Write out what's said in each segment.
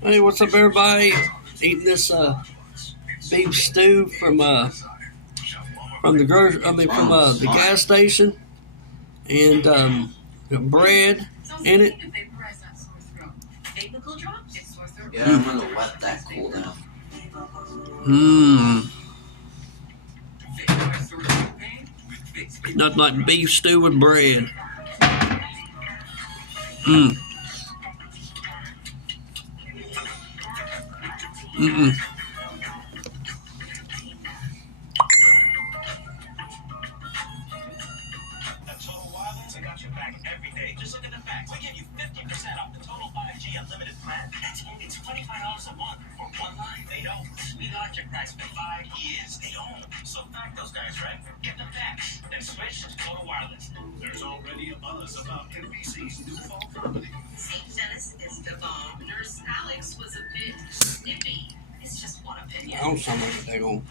Hey, what's up, everybody? Eating this beef stew from the the gas station, and got bread in it. Yeah, I'm gonna let that cool down. Mmm. Nothing like beef stew with bread. Mmm. Mm-mm. I got your back every day. Just look at the facts. We give you 50% off the total 5G unlimited plan. That's only $25 a month for one line. They don't. We got your price for 5 years. They don't. So fact those guys, right? Get the facts. Then switch to Total Wireless. There's already a buzz about NBC's new fall comedy. St. Dennis is the bomb. Nurse Alex was a bit snippy. It's just one opinion. I don't sound like a big old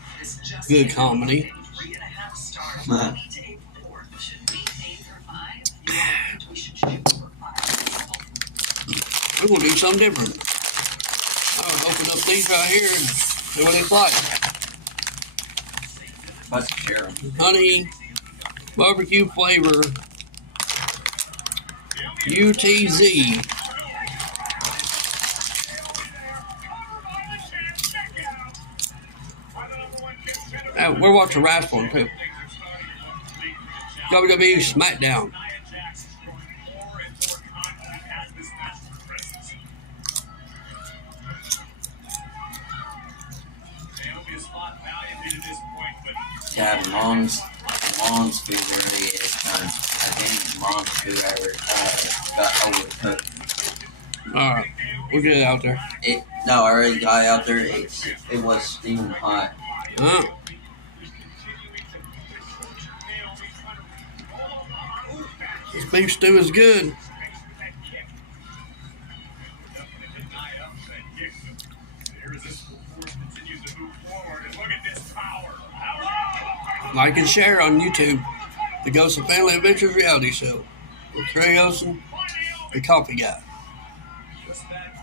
good comedy. 3.5 stars. Money to aim for 4. Should we aim for 5? We should shoot for 5. We're gonna do something different. I'll open up these right here and see what it's like. Let's share them. Honey barbecue flavor UTZ. We're watching wrestling too. WWE SmackDown. Yeah, mom's food really is kind. I think mom's food ever got overcooked. Alright, we'll get it out there. No, I already got it out there. It was steaming hot. This beef stew is good. Like and share on YouTube. The Ghost of Family Adventures reality show with Craig Olsen, the coffee guy.